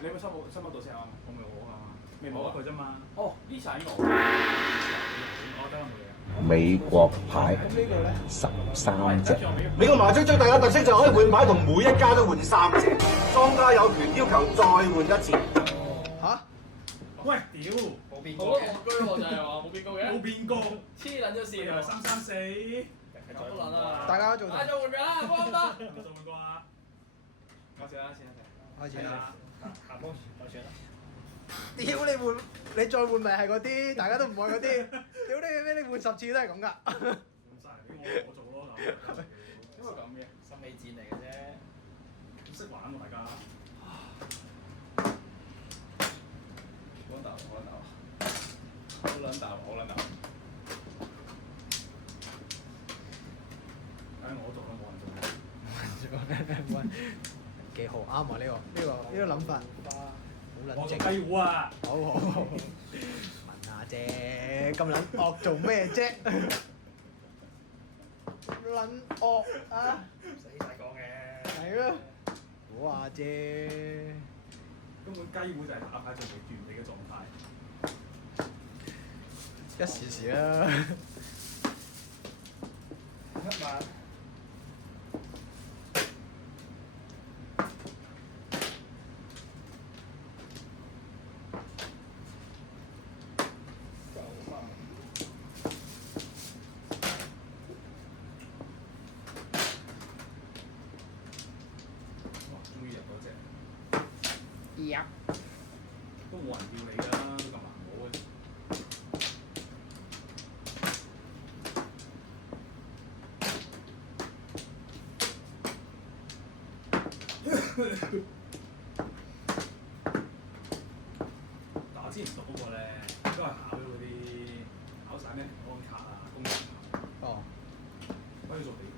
你有冇收到先啊？我未攞啊，未攞佢啫嘛。哦，呢層已經攞。我得啦冇嘢。美國牌咁呢個咧13隻。你個麻雀最大嘅特色就係可以換牌，同每一家都換3隻。莊家有權要求再換一次。嚇？喂，屌，冇變過嘅。好戇居喎，就係話冇變過嘅。冇變過。黐撚咗線喎。 334。咁都撚啊！大家都做啊，再換未啦？幫唔得？有冇做過啊？我試啦，試啦。開始係啦！啊。下波開始啦。屌你換，你再換咪係嗰啲，大家都唔愛嗰啲。屌你咩？你換10次都係咁㗎。換曬俾我做咯咁。因為咁嘅心理戰嚟嘅啫。唔識玩喎大家。好撚大，好撚大，好撚大。我做啦，冇人做。幾好啱啊！呢個諗法，好撚正。我做雞糊啊！好。問下啫，咁撚惡做咩啫？撚惡啊！唔使講嘅。係咯，估下啫。根本雞糊就係打牌最完美嘅狀態。一時時啦。一晚。終於入到隻。呀！都冇人要你㗎，都咁難攞嘅。打之前讀嗰個咧，都係考咗嗰啲考晒咩平安卡啊、工人卡，哦，可以做地盤。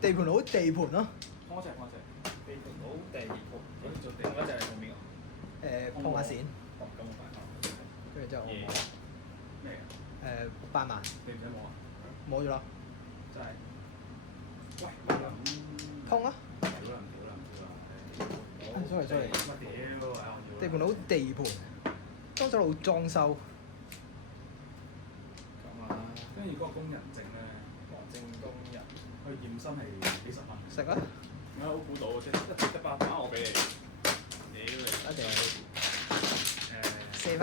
地盤佬地盤咯。方石。地盤佬地盤，可以做地盤嗰隻係做邊個？碰下線，哦，咁我買翻。跟住之後我嘢咩啊？ 8萬你唔使摸啊？摸咗啦，真係。喂，冇人通啊！屌啦！ sorry 乜屌啊！地盤佬地盤，裝修佬裝修，咁啊，跟住嗰個工人證咧，正工人。去驗身係幾十蚊。食啊！點解好估到啫？一隻得8把我俾你。屌你！多謝誒， 4番。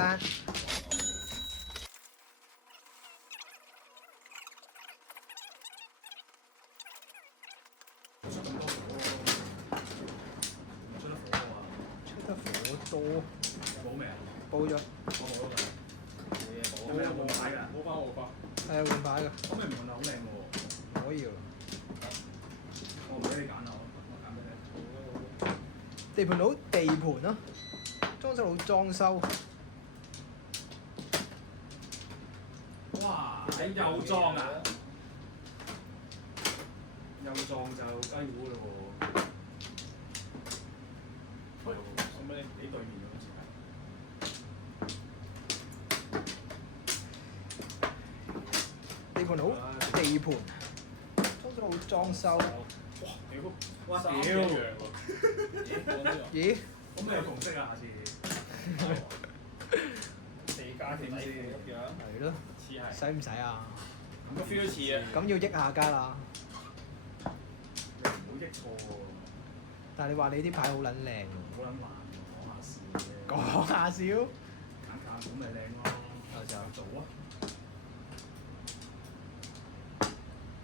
出咁多火出得火啊！出得火多，冇咩啊？煲咗，我冇㗎。冇嘢冇。有咩換牌㗎？冇翻冇翻。係啊換牌㗎，可唔可以唔換啊？好靚喎！可以喎。我唔俾你揀啦，我揀俾你。地盤佬地盤咯，裝修佬裝修，哇！喺右裝啊！右裝就雞糊咯喎。喂，送俾你幾對面嘅好似係。地盤佬地盤，裝修佬裝修。哇！屌！三一樣喎。咦？咁你有共識啊？下次。四家條底褲一樣。係咯，似係。使唔使啊？個 feel 都似啊。咁要益下家啦。你唔好益錯喎，但係你話你啲牌好撚靚好撚難喎，講下笑啫。喎，講下笑。揀咁咪靚咯，有時候做啊。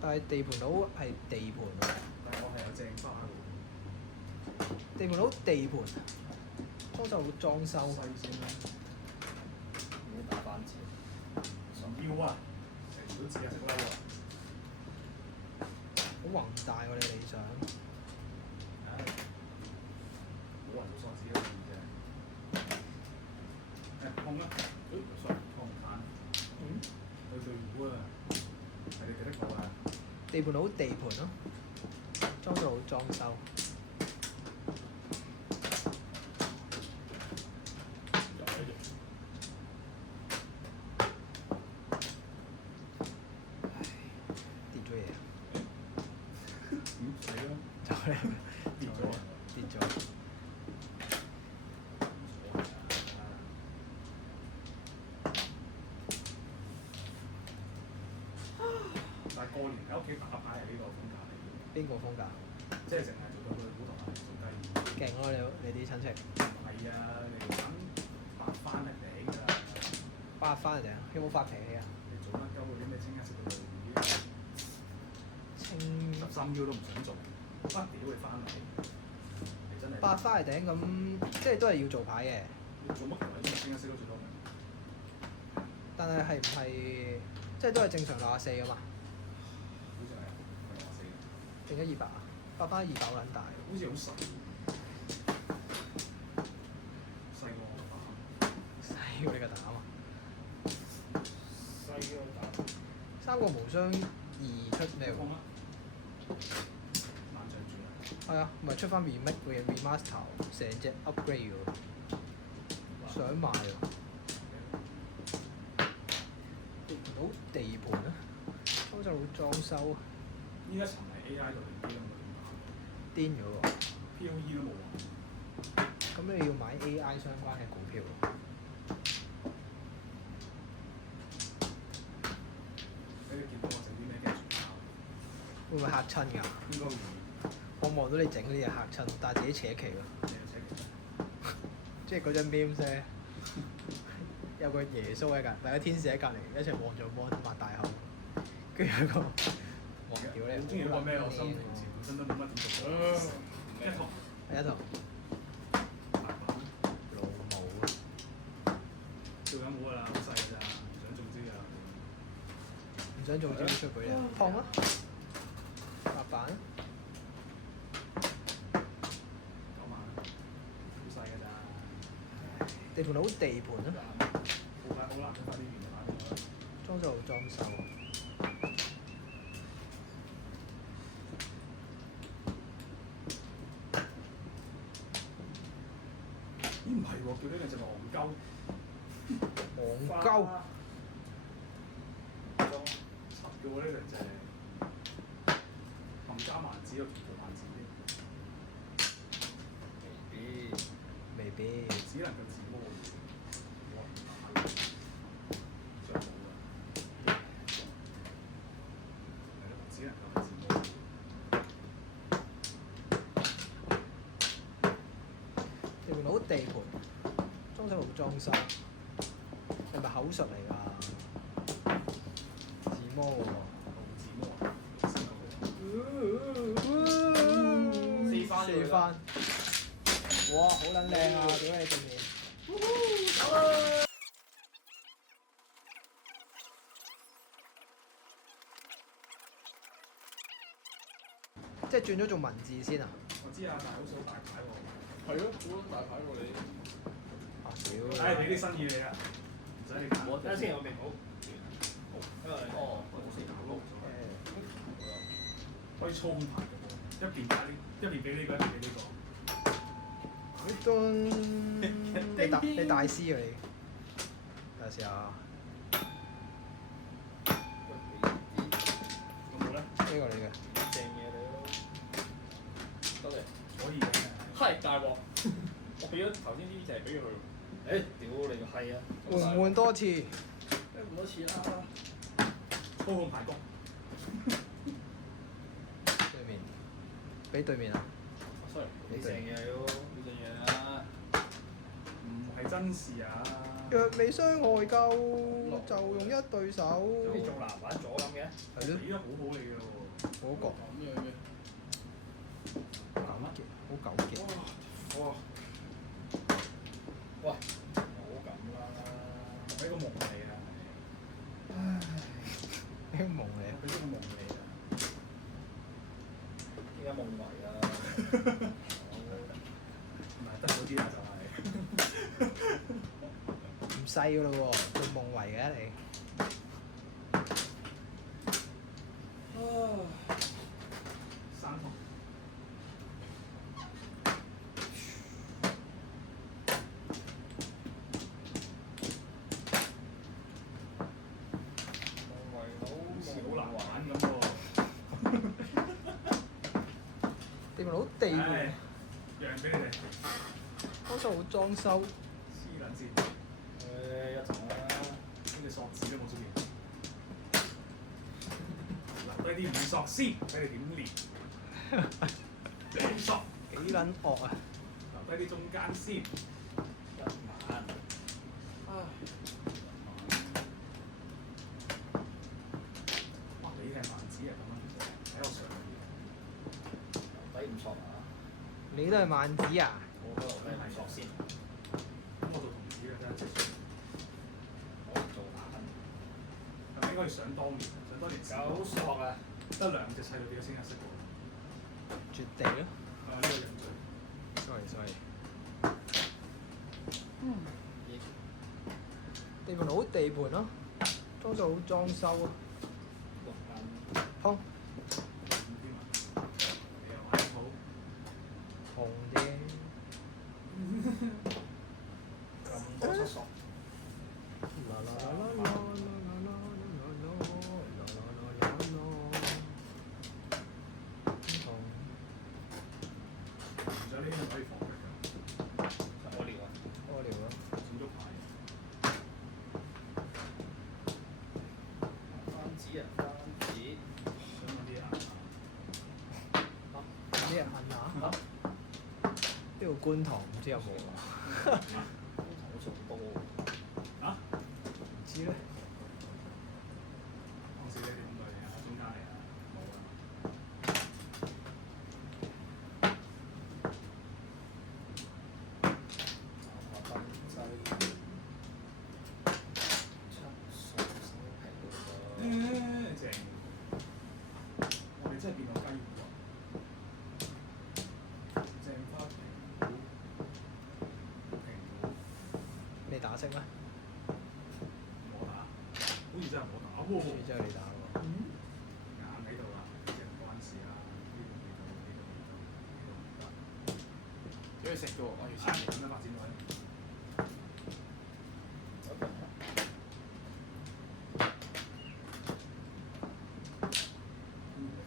但係地盤佬係地盤喎，但係我係有正花喎，地盤佬地盤，裝修佬裝修。西先啦。要打翻字。唔要啊！成條都似係識嬲啊！好宏大喎你理想。唉，冇人做錯自己嘅事啫。誒，碰啦！誒，sorry，碰唔反。對對糊啊！係你記得講啊！地盤佬地盤咯，裝修佬裝修。跌咗嘢啊！死啦！走咧，跌咗啊！跌咗。屋企打牌係呢個風格嚟嘅，邊個風格？即係淨係做到佢股同埋做雞耳。勁咯！你啲親戚唔係啊，你玩白番係頂㗎啦。八翻嚟定有冇發脾氣啊？你做乜鳩嗰啲咩清一色嗰度已經清13 U 都唔想做，不屌你翻嚟，你真係八翻嚟頂咁，即係都係要做牌嘅。你做乜鬼嘢清一色都做到明？但係係唔係即係都係正常64啊嘛？好似係64嘅，定咗200啊？八翻200好撚大，好似好細，細過我打。細過你個膽啊！西嗰打三國無雙2出咩喎？放啦，萬象住啊！係啊，咪出翻 remake 嘅 remaster，成隻 upgrade 喎，想買喎。到地盤啊，歐洲佬裝修啊，依家沉喺 AI 度定啲咁嘅癲咗喎！ POE 都冇啊！咁你要買 AI 相關嘅股票喎。俾你見到我整啲咩嘅傳教，會唔會嚇親㗎？應該會。我望到你整嗰啲嘢嚇親，但係自己扯旗喎。你有請佢？即係嗰張 meme 啫，有個耶穌喺隔，兩個天使喺隔離一齊望住個 mon 擘大口，跟住有個我屌你！好中意個咩？我心平時本身都冇乜點做過。一堂係一堂大板，老母啊！做緊冇㗎啦，好細㗎咋，唔想中招㗎。唔想做招出佢啊！燙啊！白板9萬，好細㗎咋。地盤佬地盤啊！好快好難出翻呢邊嘅版本。裝修裝修，咦唔係喎，叫呢兩隻戇鳩。戇鳩插嘅喎呢兩隻，冚家萬子有條條萬子添，未必未必只能夠自摸嘅，我唔打嘅，上冇㗎，係咯，只能夠自摸。地盤佬地盤，裝修佬裝修，係咪口述嚟㗎？自摸喎。自摸啊！四番四番，哇！好撚靚啊！屌你對面，即係轉咗做文字先啊！我知啊，但係好少大牌喎。係咯，好多大牌喎你。啊屌！唉，俾啲新意你啦，唔使你揀。等下先，我未好。因為我先搞咯。誒可以操控牌嘅喎，一邊打呢，一邊俾呢個，一邊俾呢個。你大師啊你，等下試下有冇咧？呢個你嘅，正嘢你咯。得嘅。可以嘅。係大鑊！我俾咗頭先呢隻係俾佢。誒，屌你個閪啊！換唔換多次？咁多次啦。操控牌局。對面，俾對面啊！ sorry，你正嘢咯，你正嘢啊！唔係真事啊！若未傷害夠，就用一對手。你仲難玩咗咁嘅？係咯，俾得好好你嘅喎。好覺咁樣嘅。糾結，好糾結。哇！喂，唔好咁啦。係一個夢嚟啊！唉，咩夢嚟啊？俾咗個夢嚟啊！依家夢遺啊！唔係得嗰啲啦，就係。唔細噶咯喎，做夢為嘅你。三筒。好似好難玩咁喎。地盤佬地盤唉，讓俾你哋。裝修好裝修，黐撚線，一陣啦。咁你索紙都冇中意。留低啲五索先，睇你點練。五索，幾撚惡啊！留低啲中間先。一萬。唉，哇！你係萬子啊咁樣，喺度上留低五索啊！你都係萬子啊？我覺得留低五索先。咁我做童子嘅真係，我做打分。係咪應該要想當年？想當年九索啊！得兩隻砌到幾多先一識喎？絕地咯。係呢個人最。 sorry。地盤好地盤咯，裝修好裝修啊。六萬。通五添啊！你又玩好？紅啫。咁多七索。啦啦啦啦啦啦啦啦啦啦啦啦。唔想呢啲可以放佢㗎，我聊啊！屙尿咯。剪咗牌。番子啊，番子。想揾啲人啊！啲人問下。呢度觀塘唔知有冇啊？好重波。啊？唔知咧。當時你哋咁耐嚟啊，中間嚟啊，冇啊。分制。七索手平喎。正。我哋真係變到雞糊喎。正花平股，平股你打識咩？我打，好似真係我打喎。好似真係你打喎。眼喺度啦，即係唔關事啦。呢度未到，呢度未到，呢度唔得。俾佢食咗喎，我要啊，錢。咁樣發展到咧？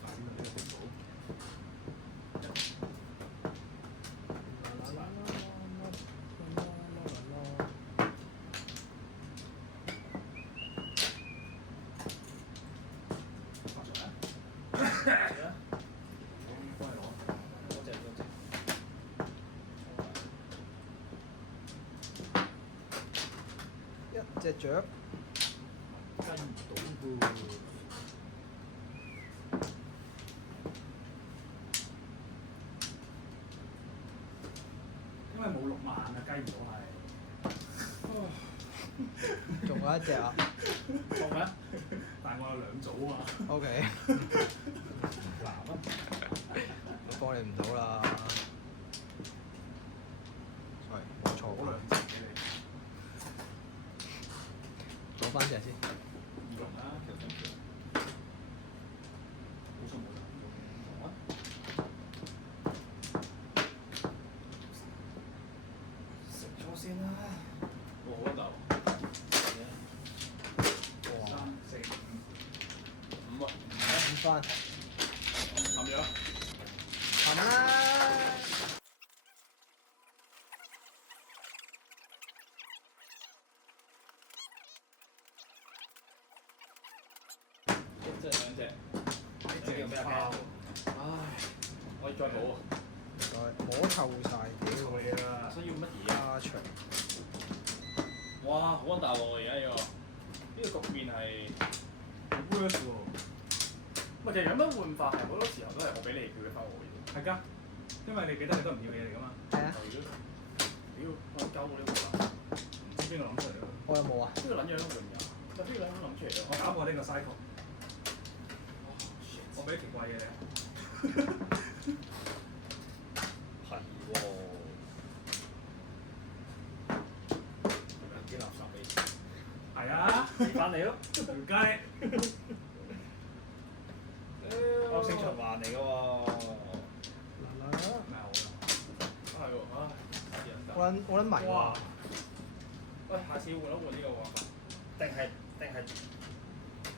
發展到呢個地步。發財啊！係啊，幫你攞。多謝多謝。一隻雀跟唔到喎。因為冇6萬啊，雞唔到係。仲有一隻啊。錯咩？但係我有2組啊嘛。 OK。男啊！我幫你唔到啦。sorry，冇錯嗰喎。 2隻俾你。攞翻隻先。二龍啦，條雙條。冇錯冇錯。龍啊！食咗先啦。哇，好大喎！哇！ 3、4、五啊！五番。冚咗。係啦。一隻兩隻。5，隻叫咩啊？唉，可以再補啊！可臭晒，屌佢啊！想要乜嘢啊？加長。哇，好大喎！而家呢個局面係，好 worse 喎。咪其實咁樣換法係好多時候都係我俾你叫佢翻我嘅。係㗎，因為你記得你都唔要嘢嚟㗎嘛。係啊。屌，我鳩我呢個啦，唔知邊個諗出嚟㗎？我有冇啊？呢個撚樣都仲有，但呢個撚樣諗出嚟嘅，我搞過呢個 cycle，我俾奇怪嘢你。係喎，兩件垃圾俾係啊，你翻嚟咯，條街。惡性循環嚟嘅喎。嗱，咩好啊？係喎，唉，我撚迷哇！喎。喂，下次換一換呢個玩法，定係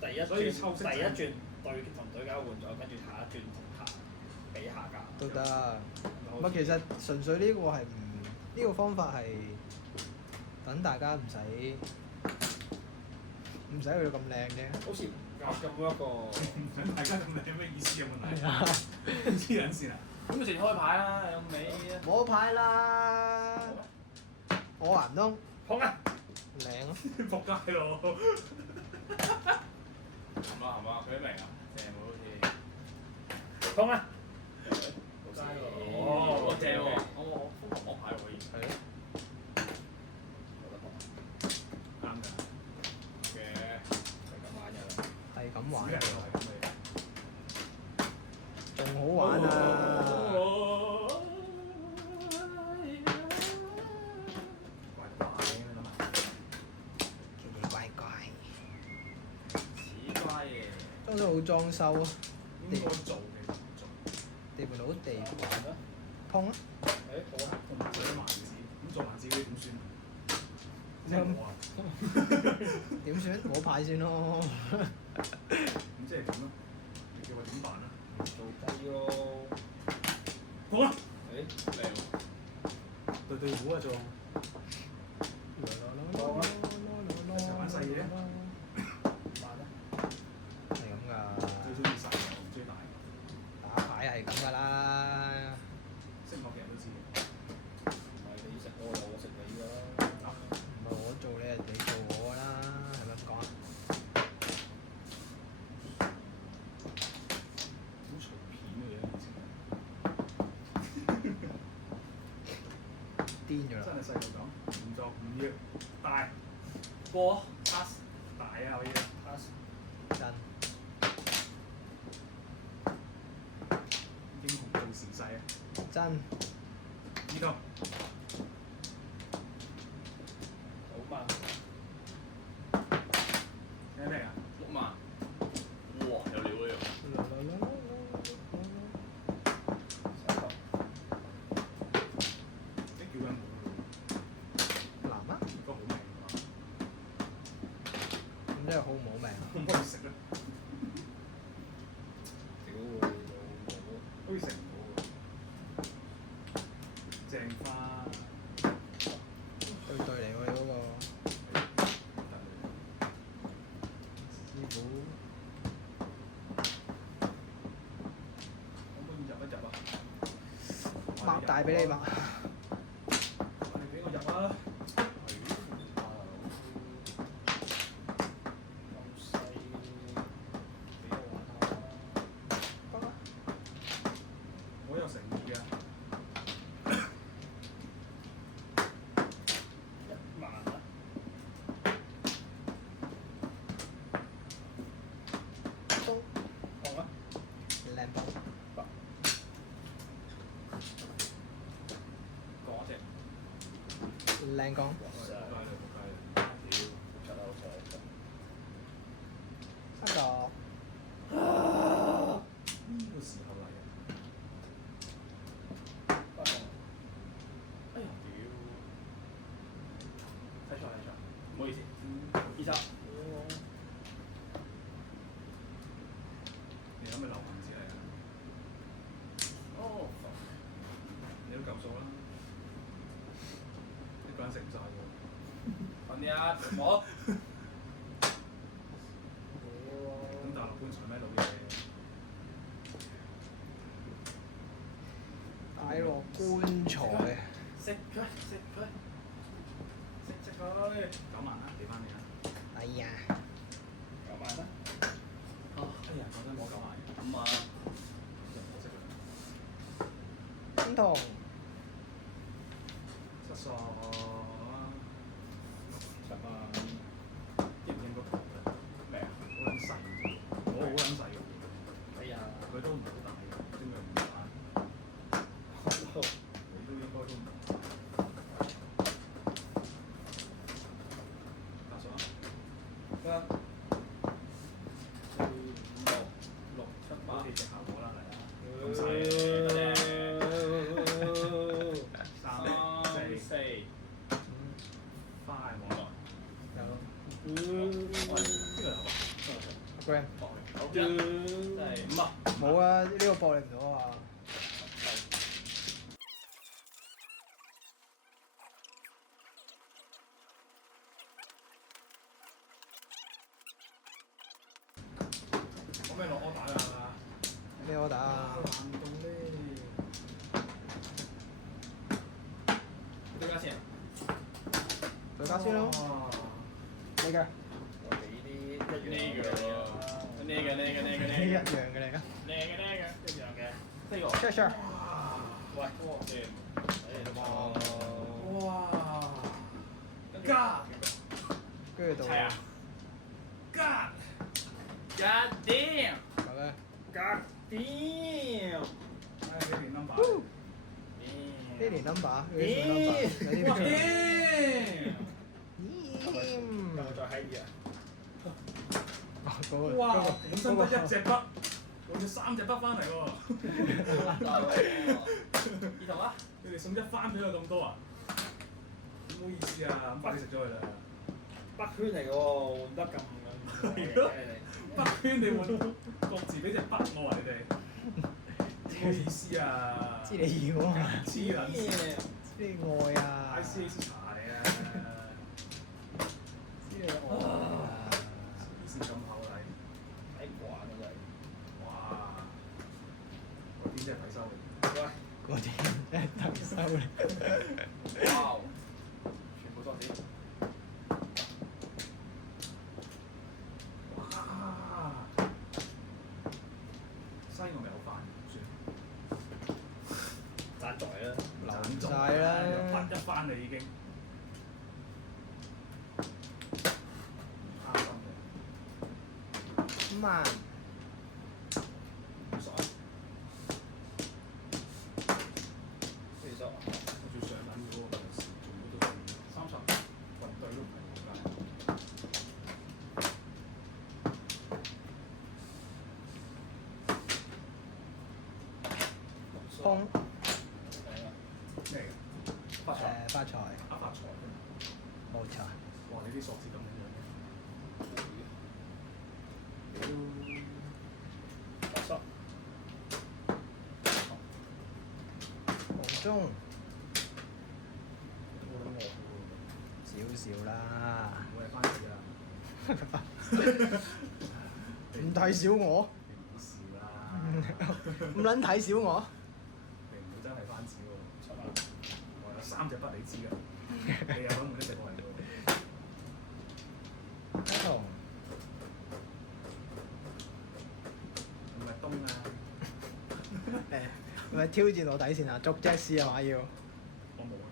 第一所以轉抽色第一轉對同對家換咗，跟住下一轉同下比下家。都得。唔係，其實純粹呢個係唔呢個方法係等大家唔使唔使去到咁靚啫。好似夾咁一個，唔想大家咁靚咩意思有問題？黐緊線啊！咁咪直接開牌啦，有尾啊！冇牌啦！我話唔通碰啊！靚咯，仆街咯！係嘛，佢都明啊，正喎好似。碰啊！好嘥喎！哦，正喎！我瘋狂摸牌可以。係咯，冇得碰。啱㗎，嘅，係咁玩嘅啦。係咁玩係嘅，咁嘅。仲好玩啊！怪怪咁樣啊！奇奇怪怪，似乖嘢。裝修好裝修啊！應該做嘅唔做，地盤好地盤，玩啦！碰啊！誒，好啊！同埋做啲萬字，咁做萬字嗰啲點算？即係我啊！點算？冇牌先咯。咁即係點咯？你叫我點辦啊？做雞咯。好啊！誒，靚喎！對對糊啊做，一齊玩細嘢啊！玩啦！係咁㗎，最中意細嘅，我唔中意大嘅。打牌係咁㗎啦。識我嘅人都知嘅。唔係你食我，我食你㗎啦。唔係我做你，係你做我㗎啦，係咪咁講啊？好隨便嘅嘢，癲咗啦！真係細路咁，唔作唔要，大過 pass 大啊可以。 pass。真英雄做時勢啊！真呢度好嘛？咩咩啊？ 6萬。哇！有料喎又。手頭。即叫緊冇咯，男啊？都好味㗎。咁真係好唔好命啊！可唔可以食咧？屌老母！好似食唔到喎。正花對對嚟喎，你嗰個師傅可唔可以入一入啊？擘大俾你擘。你俾我入啊！咁細，俾我玩下。得啦，我有誠意嘅。 1萬啊！都放啊！靚波，講隻。靚光，仆街啦仆街啦！屌，出得好彩。三角，呢個時候嚟啊！不過，哎呀屌！睇錯，唔好意思。23。你有咩流行之嚟啊？哦。你都夠數啦，一個人食唔晒喎。瞓啲啊！我。咁大陸棺材咩老嘢？擺落棺材，食佢，食佢，食佢。 9萬啦，俾翻你啦。哎呀， 9萬啦。哎呀，講真冇9萬嘅， 5萬。真係可惜啦。金童，七索， 7萬。應唔應該講嘅？咩啊？好撚細嘅，我好撚細嘅，哎呀！佢都唔係好大嘅，點解唔打？你都應該都唔打。打上啊！咩啊？6、7、好8。戲劇效果啦，嚟啦！咁細嘅，3、4，花係冇落。有喂，呢個有啊？ gram，好嘅，真係5啊！冇啊，呢個博你唔到啊。難度咧？對家先，對家先咯，哇你嘅我哋呢啲一樣嘅，呢個一樣嘅嚟㗎。一樣嘅，呢個 Sure sure。喂，掂，誒都冇，哇！加跟住到係啊加，God damn，咁咧， God damn，唉，呢邊 number。呢年 number，呢年 number，有啲哇唔！damn！錯。再閪啲啊！哦嗰個哇！嗰個本身得一隻筆，我要3隻筆翻嚟喎。呢度啊！你哋送一番俾我咁多啊？唔好意思啊，咁快啲食咗佢啦。北圈嚟嘅喎，換得咁係咯北圈你換各自俾隻筆我啊！你哋唔好意思啊。知你要啊嘛，黐撚線，知你愛啊， ICAC 查你啊！知你愛啊，黐線咁厚禮，睇慣啊真係。哇！嗰啲真係睇收嚟。喂，嗰啲真係特收嚟。哇！全部多士。哇！西我咪有飯算。贊在啦。流晒啦，筆一翻你已經啱心嘅。慢，唔爽，非洲啊！我最上癮嗰個時，全部都係30運隊都唔係我㗎。空咩嚟㗎？發財發財，發財冇錯。哇！你啲索字咁樣嘅。白濕。黃中都冇諗我少少啦，我係番薯啦。唔睇小我，你唔好笑啦，唔撚睇小我。你唔好真係番薯喎。我有3隻筆你知㗎，你又揾唔一隻過嚟喎。一同唔係東啊，誒，咪挑戰我底線啊！捉隻絲係嘛要？我冇啊。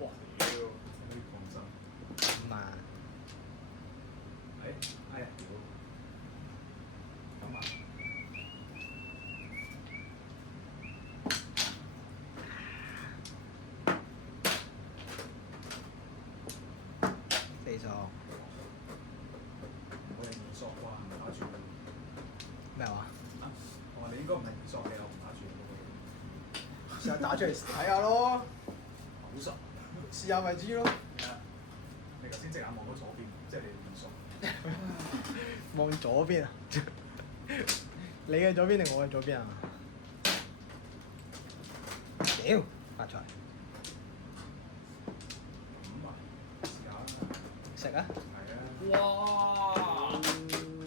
哇！屌！有啲抗爭。唔啊，哎呀，屌！咁啊，四索我係二索啩，唔打住。咩話？啊，我話你應該唔係二索嘅，我唔打住嗰個。試下打出嚟睇下咯，好實。試下咪知咯。係啊，你頭先隻眼望到左邊，即係你二索。望左邊啊？你嘅左邊定我嘅左邊啊？屌，發財！咁啊，試下啦。食啊！係啊，哇！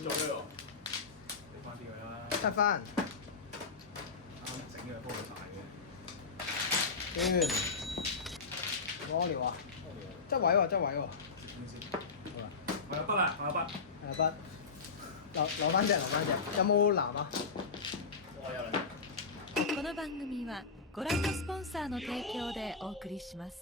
做咩喎？俾翻啲佢啦。得翻，啱整嘅波大嘅。端，屙尿啊！側位喎，側位喎。點先？好啦，我有筆啦，我有筆。下筆，攞翻隻，攞翻隻。有冇藍啊？我有啦。この番組はご覧のスポンサーの提供でお送りします。